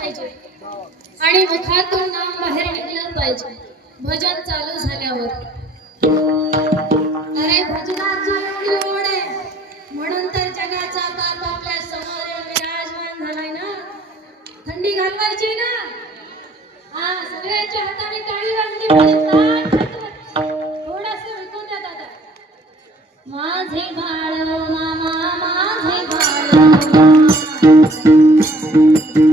पाहिजे. आणि मुखातून नाम बाहेर निघलं पाहिजे. भजन चालू झाल्यावर. अरे भजनाची एवढी ओढ आहे. म्हणून तर जगाचा बाप आपल्यासमोर विराजमान झालाय ना. थंडी घालवायची ना. हा सगळ्यांच्या हाताने टाळी वाजली थोडस थोडंसं विकून द्या दादा. माझे बाळ माई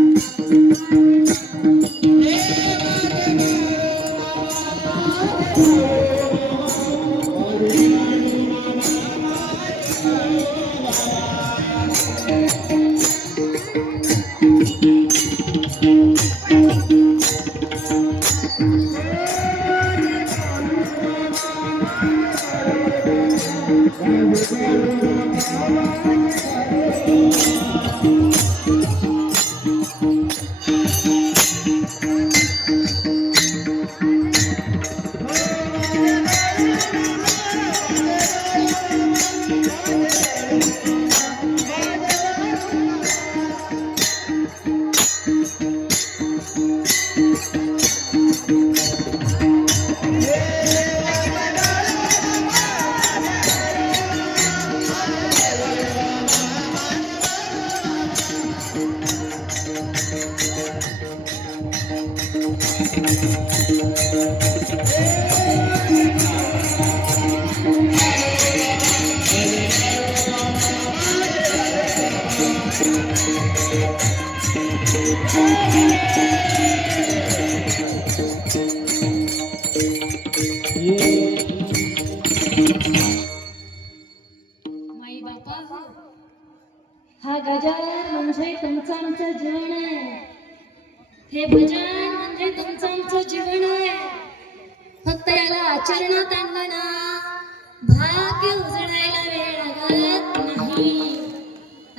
याला आचरणात भाग्य उजळायला वेळ लागत नाही.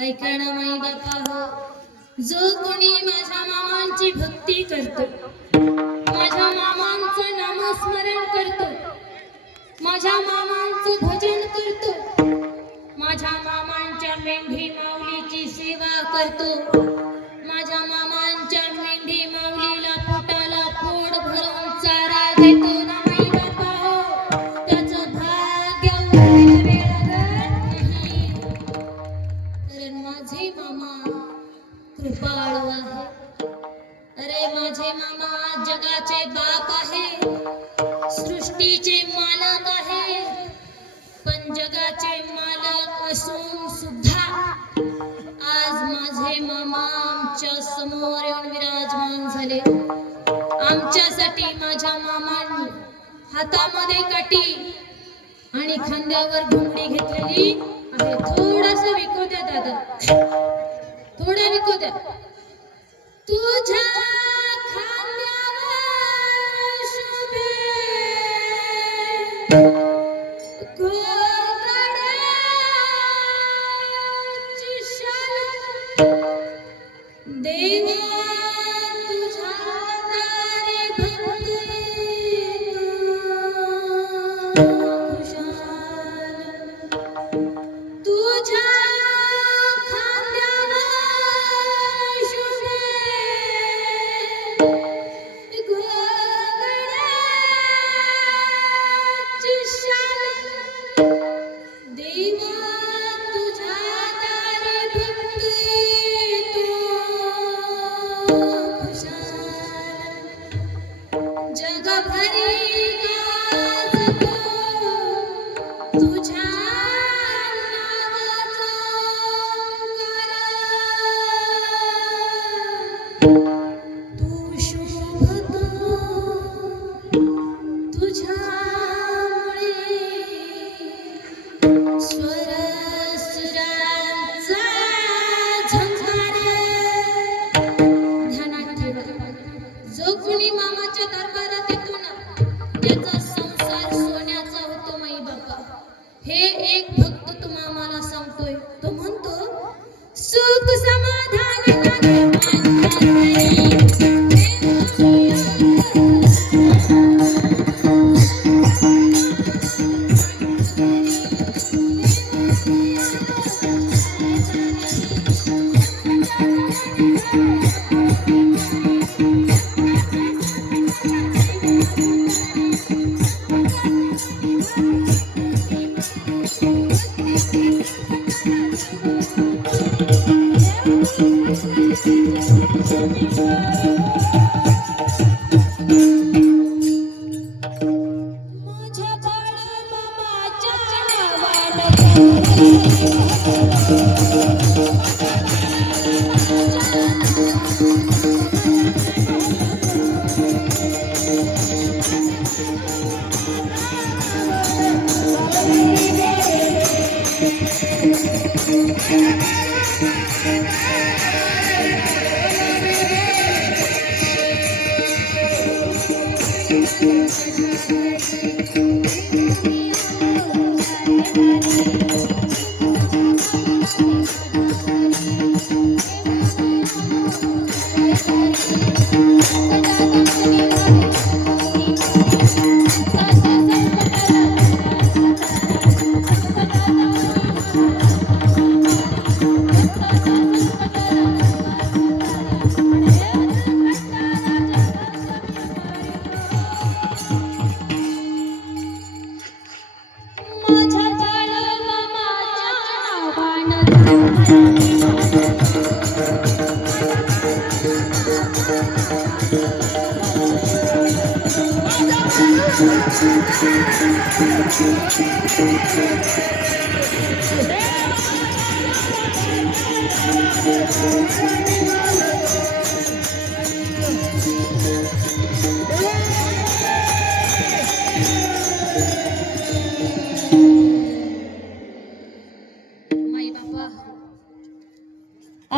ऐका ना माई बापा हो जो कोणी माझ्या मामांची भक्ती करतो माझ्या मामांचं नामस्मरण करतो माझ्या मामांचं भजन करतो माझ्या मामांच्या मेंढी माऊलीची सेवा करतो माझ्या मामा कृपाळू आहे. अरे माझे मामा जगाचे बाप आहे. सृष्टीचे मालक आहे. पण जगाचे मालक असून सुद्धा आज माझे मामा आमच्यासमोर येऊन विराजमान झाले. आमच्यासाठी माझ्या मामांनी हातामध्ये कटी आणि खांद्यावर घुमडी घेतलेली आहे. थोडस विकू द्या दादा. थोडं विकू द्या. तुझ्या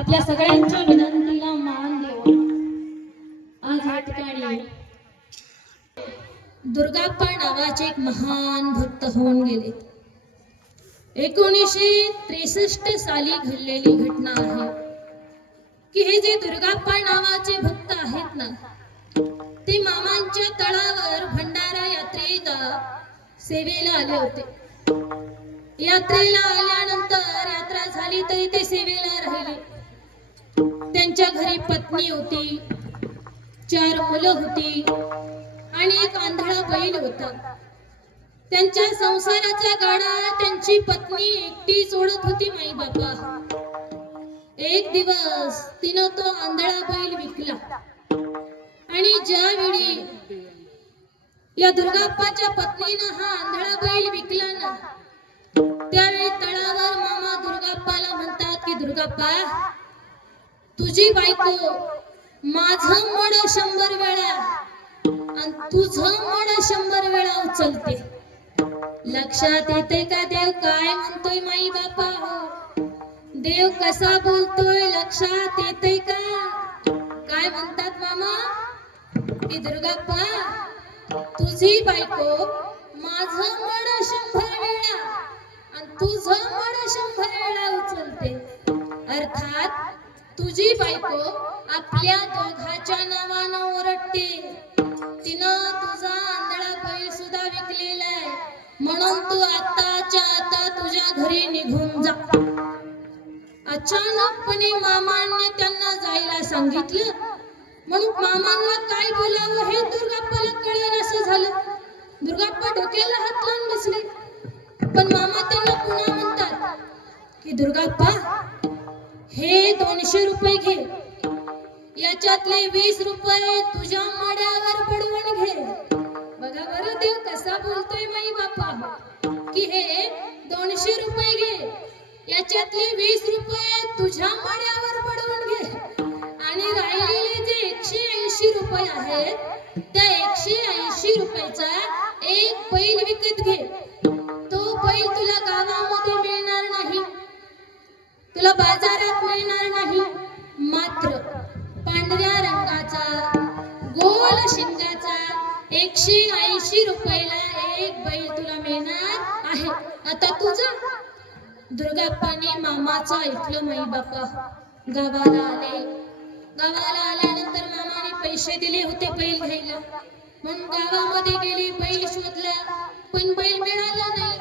आपल्या सगळ्यांच्या विनंतीला मान देऊन आज या ठिकाणी दुर्गाप्पा नावाचे एक महान भक्त होऊन गेले. एकोणीशे त्रेसष्ट साली घडलेली घटना आहे. की हे जे दुर्गाप्पा नावाचे भक्त आहेत ना ते मामांच्या तळावर भंडारा यात्रेत सेवेला आले होते. यात्रेला आल्यानंतर यात्रा झाली तरी ते सेवेला राहिले. त्यांच्या घरी पत्नी होती. चार मुलं होती आणि एक आंधळा बैल होता. त्यांच्या संसाराचा गाडा त्यांची पत्नी एकटी सोडत होती माई बापा एक दिवस तिनं तो आंधळा बैल विकला. आणि ज्यावेळी या दुर्गाप्पाच्या पत्नीनं हा आंधळा बैल विकला ना त्यावेळी तळावर मामा दुर्गाप्पाला म्हणतात की दुर्गाप्पा तुझी बायको माझं मड शंभर वेळा आणि तुझं मड शंभर वेळा उचलते. लक्षात येते का देव? काय म्हणतोय माई बापा? हो देव कसा बोलतोय? लक्षात येते का? काय म्हणतात मामा? की दुर्गाप्पा तुझी बायको माझं मड शंभर वेळा आणि तुझं मड शंभर वेळा उचलते. अर्थात तुझी बायको आपल्या दोघाच्या नावानं ओरडते. तिनं तुझा आंधळा बैल सुद्धा विकलेला आहे. म्हणून तू आताच्या आता तुझ्या घरी निघून जा. अचानकपणे मामाने त्यांना जायला सांगितलं. म्हणून मामांना काय बोलावं हे दुर्गाप्पाला कळेल असं झालं. दुर्गाप्पा डोक्याला हात लावून बसले. पण मामा त्यांना पुन्हा म्हणतात की दुर्गाप्पा हे दोनशे रुपये घे. याच्यातले वीस रुपये तुझ्या माड्यावर पडवून घे. बघा बरं देव कसा बोलतोय माई बापा. की हे दोनशे रुपये घे. याच्यातले वीस रुपये तुझ्या माड्यावर पडवून घे. आणि राहिलेले जे एकशे ऐंशी रुपये आहेत त्या एकशे ऐंशी रुपयाचा एक बैल विकत घे. तो बैल तुला तुला बाजारात मिळणार नाही. मात्र पांढऱ्या रंगाचा गोल शिंगाचा एकशे ऐंशी रुपयाला एक बैल तुला मिळणार आहे. आता तुझा. दुर्गाप्पाने मामाचं ऐकलं माई बापा. गावाला आले. गावाला आल्यानंतर मामाने पैसे दिले होते बैल घ्यायला. म्हणून गावामध्ये गेले बैल शोधला. पण बैल मिळाला नाही.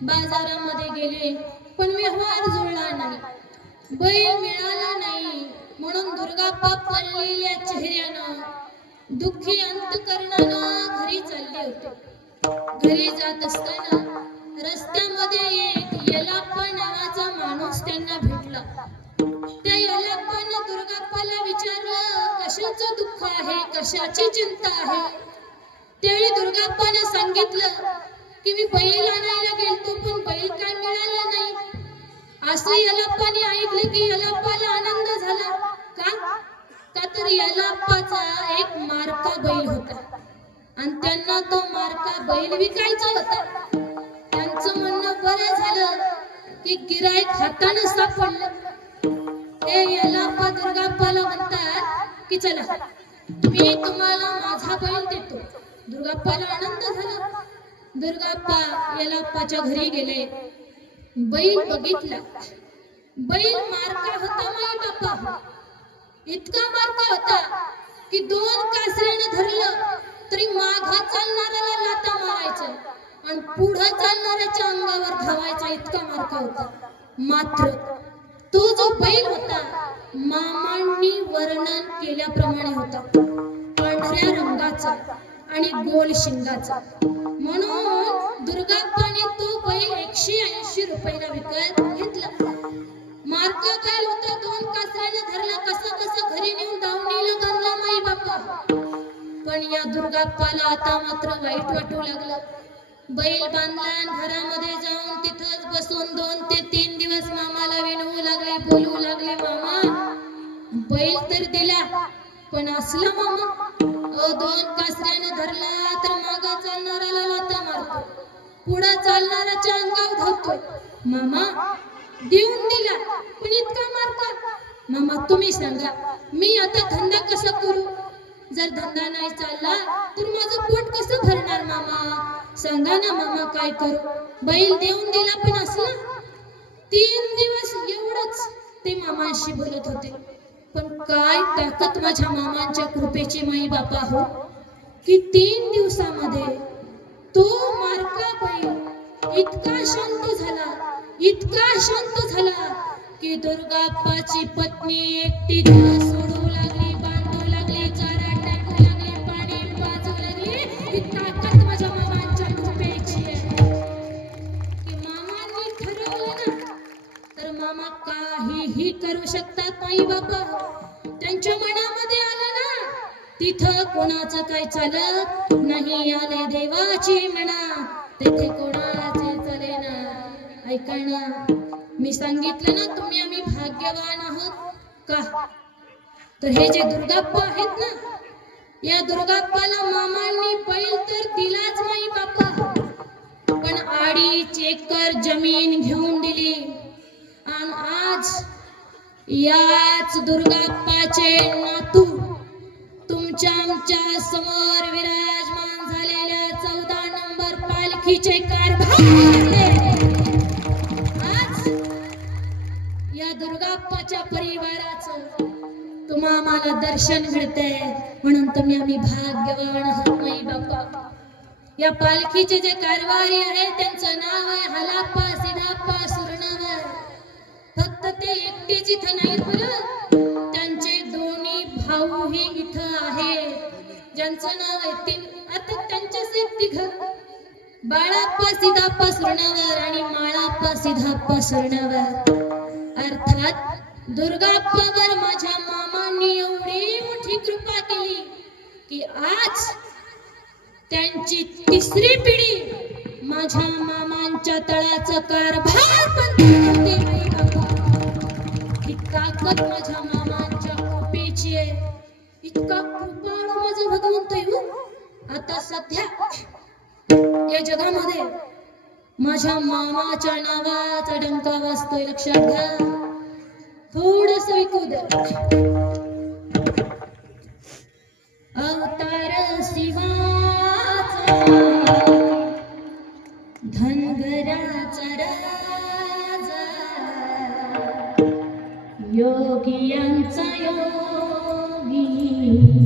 बाजारामध्ये गेले. पण व्यवहार जुळला नाही. बैल मिळाला नाही. म्हणून दुर्गाप्पा पडलेल्या चेहऱ्यानं. दुःखी अंतकरणानं घरी चालले होते. घरी जात असताना रस्त्यामध्ये एक यलाप्पा नावाचा माणूस त्यांना भेटला. त्या यलाप्पानं दुर्गाप्पाला विचारलं कशाचं दुःख आहे? कशाची चिंता आहे? त्यावेळी दुर्गाप्पाने सांगितलं की मी बैल आणायला गेलतो पण बैल काय मिळाला नाही. असं यलाप्पाने ऐकलं की यलाप्पाला आनंद झाला. का? का तर यलाप्पाचा एक मारका बैल होता. आणि त्यांना तो मारका बैल विकायचा होता. त्यांचं म्हणणं बरं झालं की गिरायक हातानं सापडलं. ते यलाप्पा दुर्गाप्पाला म्हणतात की चला मी तुम्हाला माझा बैल देतो. दुर्गाप्पाला आनंद झाला. दुर्गाप्पा यलाप्पाच्या घरी गेले. बैल बघितला. बैल मारका होता माई बापा इतका मारका होता की दोन कासऱ्यानं धरलं तरी माघा चालणाऱ्याला लाता मारायचं आणि पुढं चालणाऱ्याच्या अंगावर धावायचा इतका मारका होता. मात्र तो जो बैल होता मामांनी वर्णन केल्याप्रमाणे होता. पांढऱ्या रंगाचा. आणि गोल शिंगाचा. म्हणून दुर्गाप्पाने तो बैल एकशे ऐंशी रुपयाला विकत घेतला. मार्ग काय होता? दोन कासऱ्याने धरला. कसं कसं? घरी नेऊन दावणीला बांधला माई बाप्पा पण या दुर्गाप्पाला आता मात्र वाईट वाटू लागलं. बैल बांधला आणि घरामध्ये जाऊन तिथंच बसून दोन ते तीन दिवस मामाला विनवू लागले बोलवू लागले मामा बैल तर दिला पण असला मामा. दोन पुढा चालणाऱ्याच्या अंगावर धावतोय मामा देऊन दिला पण इतका मारका मामा तुम्ही सांगा मी आता धंदा कसा करू? जर धंदा नाही चालला तर माझं पोट कसं भरणार मामा? सांगा ना मामा काय करू? बैल देऊन दिला पण असला? तीन दिवस एवढंच ते मामांशी बोलत होते. पण काय ताकद माझ्या मामांच्या कृपेची माई बापा हो? की तीन दिवसात इतका शांत झाला की दुर्गाप्पाची पत्नी एकटी त्याला सोडू लागली बांधू लागली चारा टाकू लागली पाणी पाजू लागली. ही ताकद माझ्या मामांच्या कृपेची आहे. की मामांनी ठरवलं ना तर मामा काहीही करू शकतात नाही बाबा त्यांच्या मनामध्ये आलं ना तिथं कोणाचं काय चालत नाही आले देवाची म्हणा तेथे कोणाचे ऐका ना मी सांगितलं ना तुम्ही आम्ही भाग्यवान आहोत का? तर हे जे दुर्गाप्पा आहेत ना या दुर्गाप्पाला मामांनी बैल तर दिलाच नाही बाप्पा. पण आडी एकर जमीन घेऊन दिली. आणि आज याच दुर्गाप्पाचे नातू तुमच्या आमच्यासमोर विराजमान झालेल्या चौदा नंबर पालखीचे कारभार दुर्गाप्पाच्या परिवाराचं तुम्हा आम्हाला दर्शन घडतंय म्हणून तुम्ही आम्ही भाग्यवान आहात नाही बाप्पा या पालखीचे जे कारवारी आहे त्यांचं नाव आहे हलाप्पा सिधाप्पा सुरणावर फक्त ते एकटेच इथं नाही बरं त्यांचे दोन्ही भाऊही इथं आहे ज्यांचं नाव आहे ते आता त्यांच्याच एक तिघ. बाळाप्पा सिधाप्पा सुरणावर आणि माळाप्पा सिधाप्पा सुरणावर अर्थात दुर्गाप्पावर माझ्या मामांनी एवढी मोठी कृपा केली की आज त्यांची तिसरी पिढी माझ्या मामांच्या तळाचा कारभार पण करते बाबा. ही ताकद माझ्या मामांच्या कृपेची आहे इतका कृपाळू माझा भगवंत आहे हो. आता सध्या या जगामध्ये माझ्या मामाच्या नावाचा डंका वाजतोय लक्षात घ्या. थोडस ऐकू द्या. अवतार शिवाचा धनगराचा राजा. योगियांचा योगी.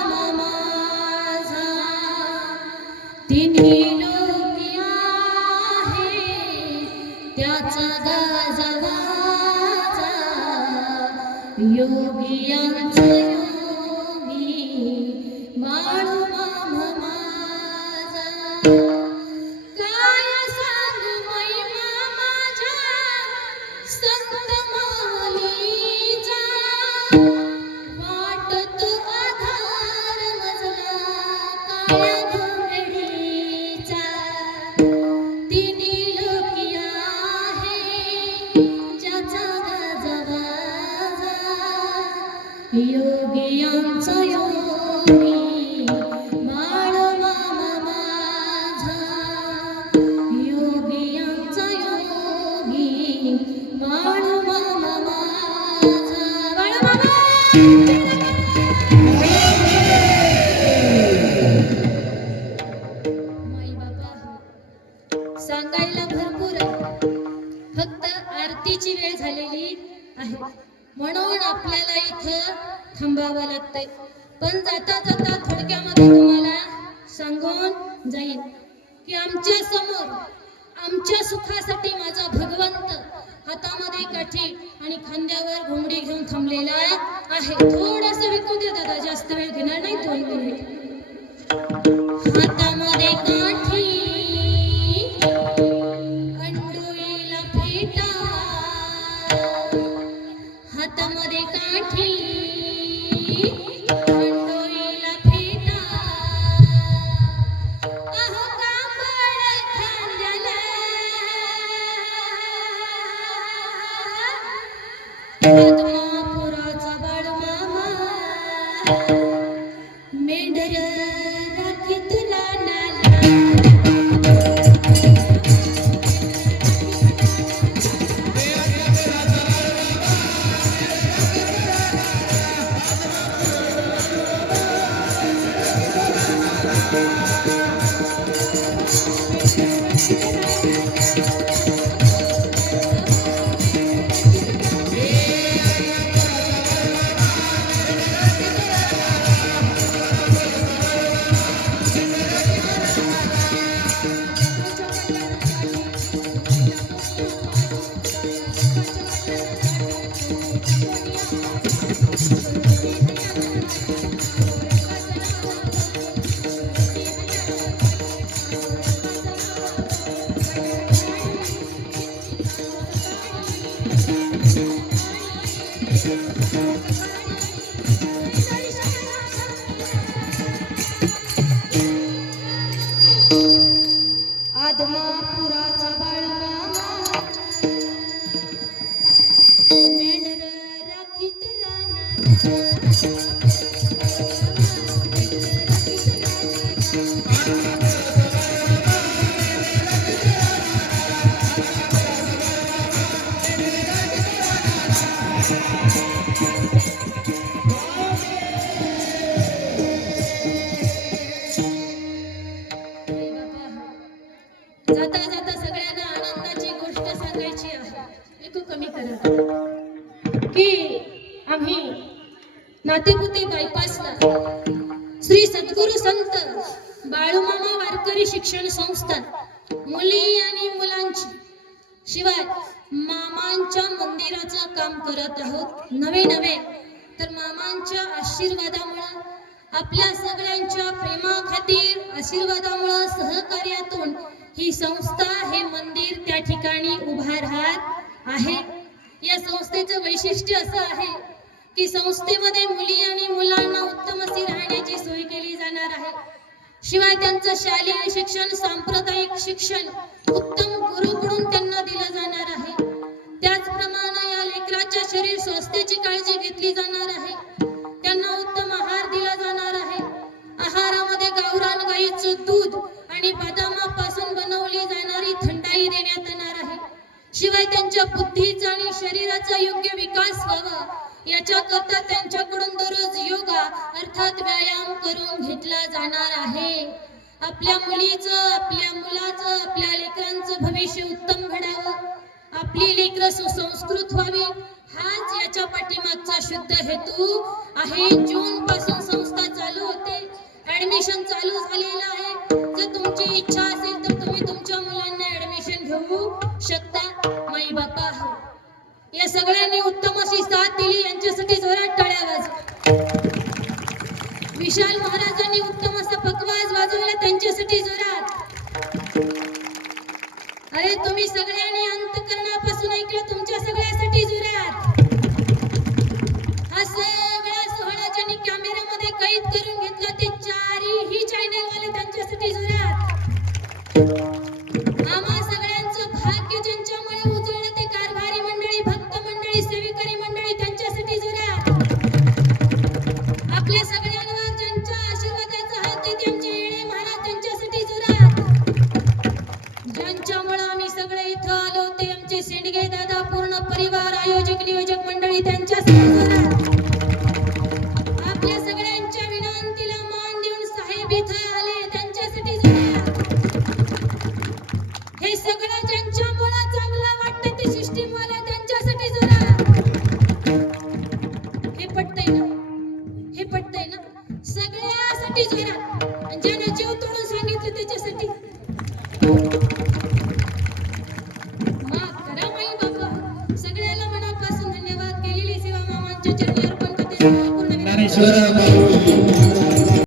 Lugyan to म्हणून आपल्याला इथं थांबावं लागतंय. पण जाता जाता थोडक्यामध्ये तुम्हाला सांगून जाईल की आमच्यासमोर आमच्या सुखासाठी माझा भगवंत हातामध्ये काठी आणि खांद्यावर घोंगडी घेऊन थांबलेला आहे. थोडस विकू दे दादा जास्त वेळ घेणार नाही दोन मिनिट. हातामध्ये काठी কি procurar संत बाळूमामा वारकरी शिक्षण संस्था मुली आणि मुलांची. शिवाय मामांच्या मंदिराचं काम करत आहोत. नवे नवे. तर मामांच्या आशीर्वादामुळं आपल्या सगळ्यांच्या प्रेमाखातीर आशीर्वादामुळं सहकार्यातून ही संस्था हे मंदिर त्या ठिकाणी उभा राहत आहे. या संस्थेचं वैशिष्ट्य असं आहे की संस्थेमध्ये मुली आणि मुलांना उत्तम अशी राहण्याची सोय केली जाणार आहे. शिवाय त्यांचं शालेय शिक्षण सांप्रदायिक शिक्षण उत्तम गुरुकडून त्यांना दिलं जाणार आहे. त्याचप्रमाणे या लेकराच्या शरीर स्वास्थ्याची काळजी घेतली जाणार आहोत या सगळ्यांनी उत्तम अशी साथ दिली यांच्यासाठी जोरात टाळ्यावाज विशाल महाराजांनी उत्तम असा पकवाज वाजवला त्यांच्यासाठी जोरात. अरे तुम्ही सगळ्यांनी दादा पूर्ण परिवार आयोजक नियोजक मंडळी त्यांच्या